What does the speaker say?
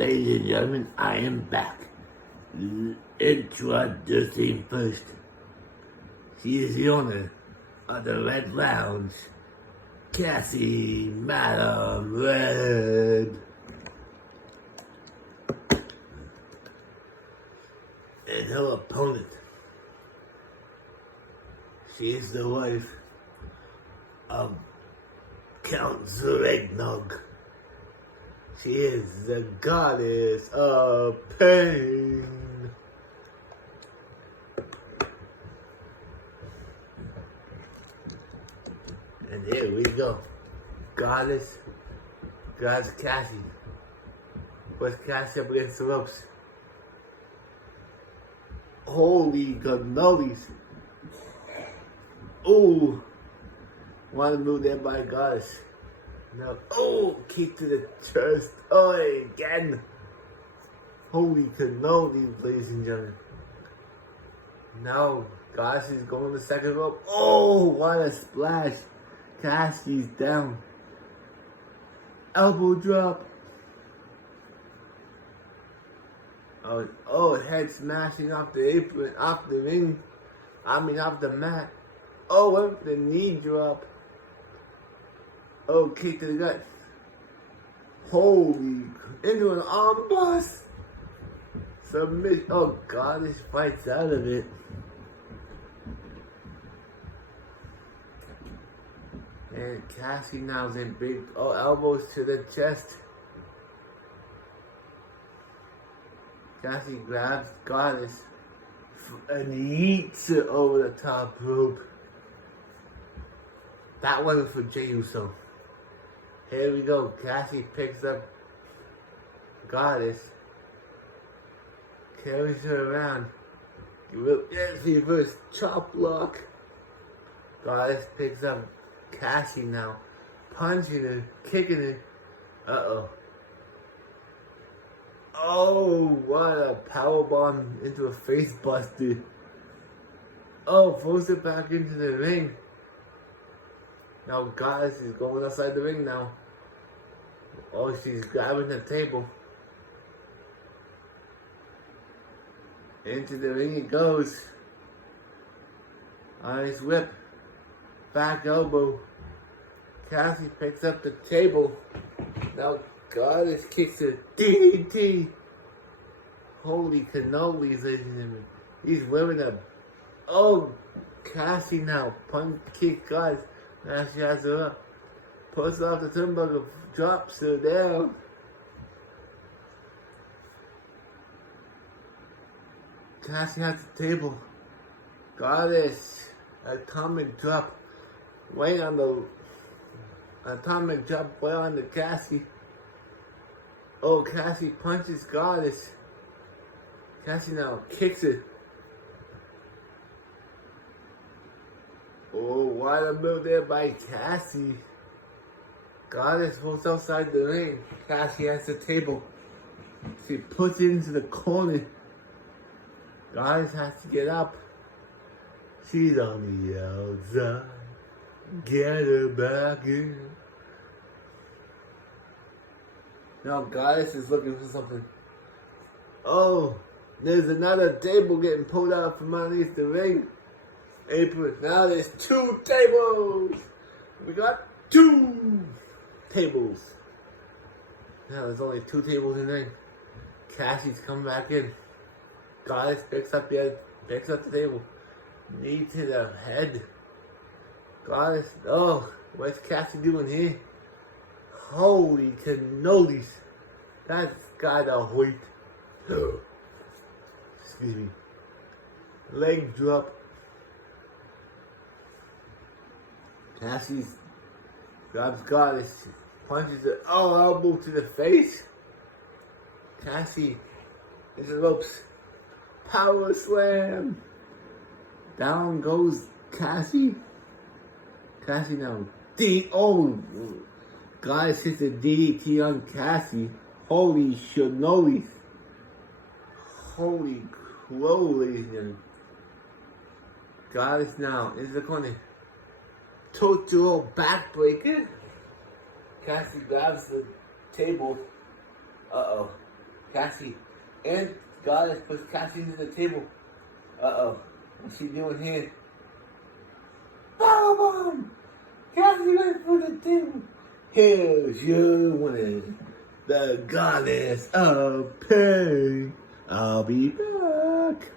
Ladies and gentlemen, I am back. Introducing first. She is the owner of the Red Lounge, Cassie Madam Red. And her opponent. She is the wife of Count Zuragnog. She is the goddess of pain. And here we go. Goddess Cassie. What's Cassie up against the ropes? Holy cannolis. Ooh. Want to move there by Goddess. Now, oh, kick to the chest. Oh, again. Holy cannolis, ladies and gentlemen. Now, Goddess is going to the second rope. Oh, what a splash. Cassie's down. Elbow drop. Oh, head smashing off the apron, off the ring. Off the mat. Oh, went for the knee drop. Oh, kick to the gut. Holy, into an arm bust. Submission. Oh, Goddess fights out of it. And Cassie now's in big, elbows to the chest. Cassie grabs Goddess and yeets it over the top rope. That wasn't for Jey Uso. Here we go. Cassie picks up Goddess, carries her around. Yes, reverse chop block. Goddess picks up Cassie now, punching her, kicking her. Oh, what a powerbomb into a face buster. Oh, throws it back into the ring. Now Goddess is going outside the ring now. Oh, she's grabbing the table. Into the ring it goes. On his whip. Back elbow. Cassie picks up the table. Now Goddess kicks a DDT. Holy cannolis, ladies and gentlemen. He's wearing a... Oh, Cassie now. Punch, kick Goddess. Now she has her up. Puts her off the turnbuckle. Drops her down. Cassie has the table. Goddess. Atomic drop. Right on the... Atomic drop right on the Cassie. Oh, Cassie punches Goddess. Cassie now kicks it. Oh, what a move there by Cassie. Goddess goes outside the ring. Cassie has the table. She puts it into the corner. Goddess has to get up. She's on the outside. Get her back in. Now Goddess is looking for something. Oh, there's another table getting pulled out from underneath the ring apron. Now there's 2 tables. We got 2 tables. Now there's only 2 tables in the ring. Cassie's come back in. Goddess picks up the table. Knee to the head. Goddess, oh, what's Cassie doing here? Holy cannolis. That's gotta hurt. Excuse me. Leg drop. Cassie grabs Goddess, punches her, elbow to the face. Cassie into the ropes. Power slam. Down goes Cassie. Cassie now. Goddess hits a DDT on Cassie. Holy shinolis. Holy crow, ladies and gentlemen. Goddess now into the corner. Total backbreaker. Cassie grabs the table. Cassie. And Goddess puts Cassie into the table. Uh-oh. What's she doing here? Powerbomb! Cassie went for the table. Here's your winner. The Goddess of Pain. I'll be back.